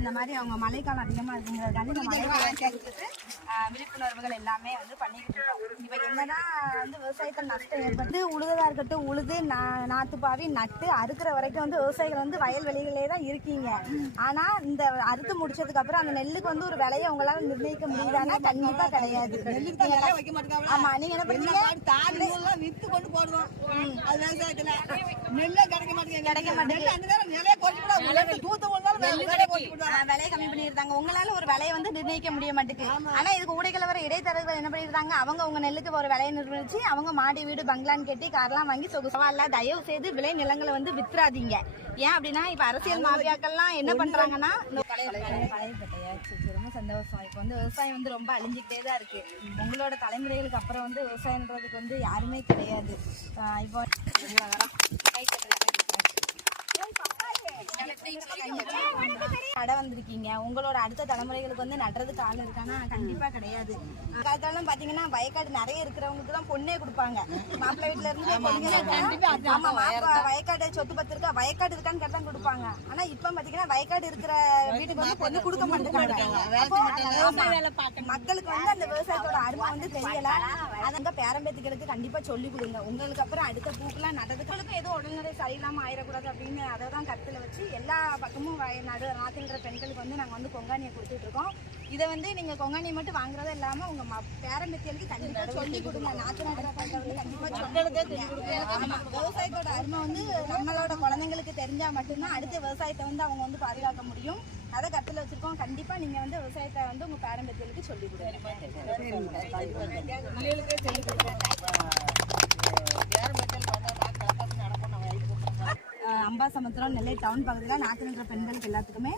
இந்த மாதிரி அவங்க மழைக்காலம் அதிகமாக இருக்குங்கிறதுக்காண்டி இந்த மழைக்காலத்துக்கு விழிப்புணர்வுகள் எல்லாமே வந்து பண்ணிக்கிட்டு இருக்கோம். இப்போ என்னன்னா வந்து விவசாயத்தில் நஷ்டம் ஏற்பட்டு உழுததாக இருக்கட்டும், உழுது நாற்றுப்பாவி நட்டு அறுக்கிற வரைக்கும் வந்து விவசாயிகள் வந்து வயல்வெளிகளே தான் இருக்கீங்க. ஆனால் இந்த அறுத்து முடிச்சதுக்கு அப்புறம் அந்த நெல்லுக்கு வந்து ஒரு விலையை உங்களால் நிர்ணயிக்க முடியுதானா? கண்டிப்பா கிடையாது. ஆமா, நீங்க என்ன பண்ணீங்க? வித்து கொண்டு போடுவோம். அது விவசாயத்துல நெல்லே கிடைக்க மாட்டேங்குது. விலையை கம்மி பண்ணிருந்தாங்க. உங்களால ஒரு விலையை வந்து நிர்ணயிக்க முடிய மாட்டேங்குது. ஆனா இதுக்கு ஊடைகளை வர இடைத்தரகர்கள் என்ன பண்ணிருந்தாங்க? அவங்க உங்க நெல்லுக்கு ஒரு விலையை நிர்ணயிச்சு அவங்க மாடி வீடு பங்களான்னு கட்டி கார்லாம் வாங்கி சொகுசவால தயவு செய்து விளை நிலங்களை வந்து வித்துறாதீங்க. ஏன் அப்படின்னா இப்ப அரசியல் மாஃபியாக்கள்லாம் என்ன பண்றாங்கன்னா ரொம்ப சந்தோஷம். இப்போ வந்து விவசாயம் வந்து ரொம்ப அழிஞ்சிக்கிட்டே தான் இருக்கு. உங்களோட தலைமுறைகளுக்கு அப்புறம் வந்து விவசாயம்ன்றதுக்கு வந்து யாருமே கிடையாது. இப்போ கடை வந்திருக்கீங்க. உங்களோட அடுத்த தலைமுறைகளுக்கு வந்து நடுறதுக்கு ஆள் இருக்கானா? கண்டிப்பா கிடையாது. காலத்தாலும் பாத்தீங்கன்னா வயக்காடு நிறைய இருக்கிறவங்களுக்கு தான் பொண்ணே கொடுப்பாங்க. மாப்பிள்ளை வீட்டுல இருந்து வயக்காடு சொத்து பத்து இருக்கா, வயக்காடு இருக்கான்னு கேட்டா கொடுப்பாங்க. ஆனா இப்ப பாத்தீங்கன்னா வயக்காடு இருக்கிற வீட்டுக்கு வந்து பொண்ணு கொடுக்க மாட்டேங்கிறாங்க. மக்களுக்கு வந்து அந்த விவசாயத்தோட அருமை வந்து தெரியல. அதங்க பேரம்பேத்திகளுக்கு கண்டிப்பா சொல்லி கொடுங்க. உங்களுக்கு அப்புறம் அடுத்த பூக்கெல்லாம் நடந்துகளுக்கு எதுவும் உடல்நிலை சரியில்லாம ஆயிடக்கூடாது அப்படின்னு அதை தான் கருத்துல வச்சு எல்லா பக்கமும் நாத்துன்ற பெண்களுக்கு வந்து நாங்கள் வந்து கொங்கானியை கொடுத்துட்டு இருக்கோம். இதை வந்து நீங்க கொங்கானியை மட்டும் வாங்குறதா இல்லாம உங்க பேரம்பேத்திகளுக்கு கண்டிப்பா சொல்லி கொடுங்க. நாத்து நடுறது கண்டிப்பா விவசாயத்தோட அருமை வந்து நம்மளோட குழந்தைங்களுக்கு தெரிஞ்சா மட்டும்தான் அடுத்த விவசாயத்தை வந்து அவங்க வந்து பாதுகாக்க முடியும். அதை கருத்துல வச்சிருக்கோம். கண்டிப்பா நீங்க வந்து விவசாயத்தை வந்து உங்க பேரம்பேத்திகளுக்கு சொல்லி கொடுங்க. அம்பாசமுத்திரம் நெல்லை டவுன் பகுதியில் நாத்து நடுற பெண்களுக்கு எல்லாத்துக்குமே